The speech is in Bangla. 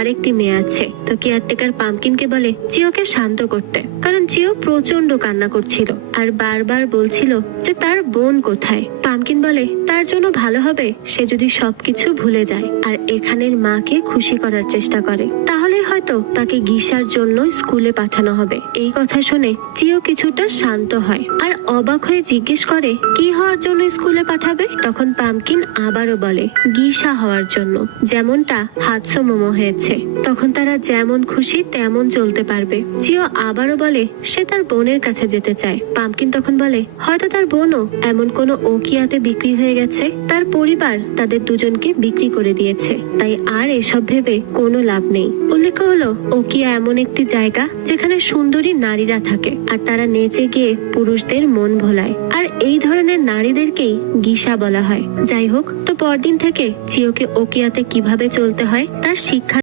আরেকটি মেয়ে আছে। তো কেয়ারটেকার পাম্পকিনকে বলে চিওকে শান্ত করতে, কারণ চিও প্রচন্ড কান্না করছিল আর বারবার বলছিল যে তার বোন কোথায়। পাম্পকিন বলে তার জন্য ভালো হবে সে যদি সবকিছু ভুলে যায় আর এখানের মাকে খুশি করার চেষ্টা করে, তাহলে হয়তো তাকে গিসার জন্য স্কুলে পাঠানো হবে। এই কথা শুনে চিও কিছুটা শান্ত হয় আর অবাক হয়ে জিজ্ঞেস করে কি হওয়ার জন্য স্কুলে পাঠাবে। তখন পাম্পকিন আবারও বলে গিসা হওয়ার জন্য, যেমনটা হাতসো মোমো হয়েছে। তখন তারা যেমন খুশি তেমন চলতে পারবে। চিও আবারও বলে সে তার বোনের কাছে যেতে চায়। পাম্পকিন তখন বলে হয়তো তার বোনও এমন কোনো ওকিয়াতে বিক্রি হয়ে গেছে, তার পরিবার তাদের দুজনকে বিক্রি করে দিয়েছে, তাই আর এসব ভেবে কোনো লাভ নেই। উল্লেখ হলো ওকিয়া এমন একটি জায়গা যেখানে সুন্দরী নারীরা থাকে আর তারা নেচে গিয়ে পুরুষদের মন ভোলায়, আর এই ধরনের নারীদেরকেই গিসা বলা হয়। যাই হোক, তো পরদিন থেকে চিওকে ওকিয়াতে কিভাবে চলতে হয় তার শিক্ষা